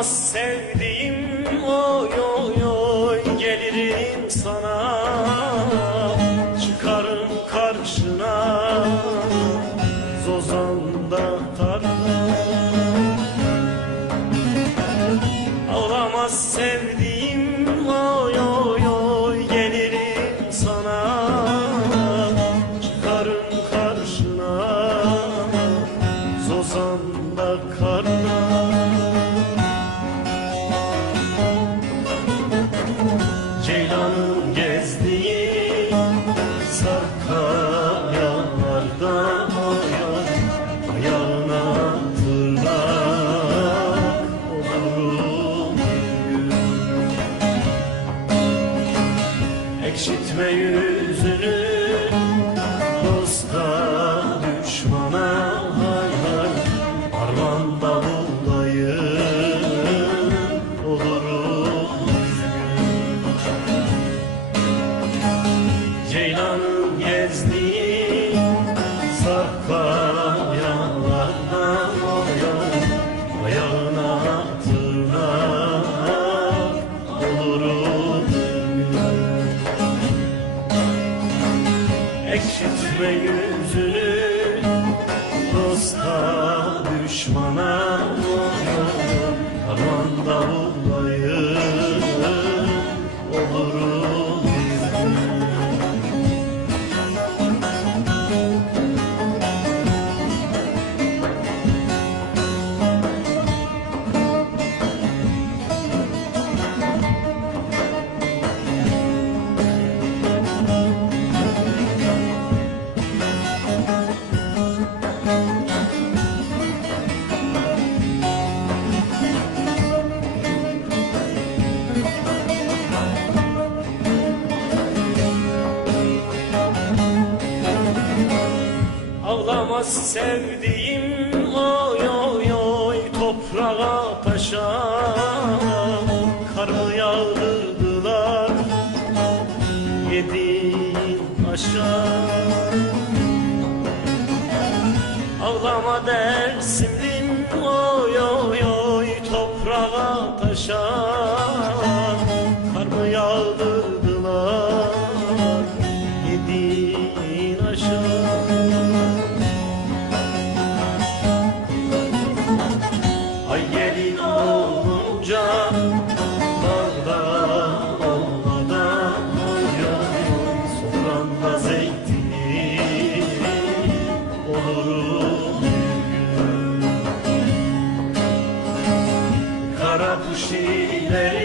Ağlamaz sevdiğim, oy oy oy, gelirim sana, çıkarım karşına, Zozan'da tarla. Ağlamaz sevdiğim, oy oy oy, gelirim sana, çıkarım karşına, Zozan'da karla. Ceylanın gezdiği sarp kayalarda, ayağına tırnak olurum gün. Ekşitme yüzünü dosta düşmana, hay hay, harmanda buğdayın olurum gün. Ceylanın gezdiği sarp kayalarda, ayağına tırnak olurum gün. Ekşitme yüzünü dosta düşmana, harmanda buğdayın olurum gün. Ağlamaz sevdiğim, oy oy oy, toprağa taşa kar mı yağdırdılar, yediğin aşağı. Ağlama Dersimlim, oy oy oy, toprağa taşa kar mı yağdırdılar, yediğin aşağı. Ay gelin olunca dağda ovada, sofranda zeytini olurum gün. Kara kuş ileri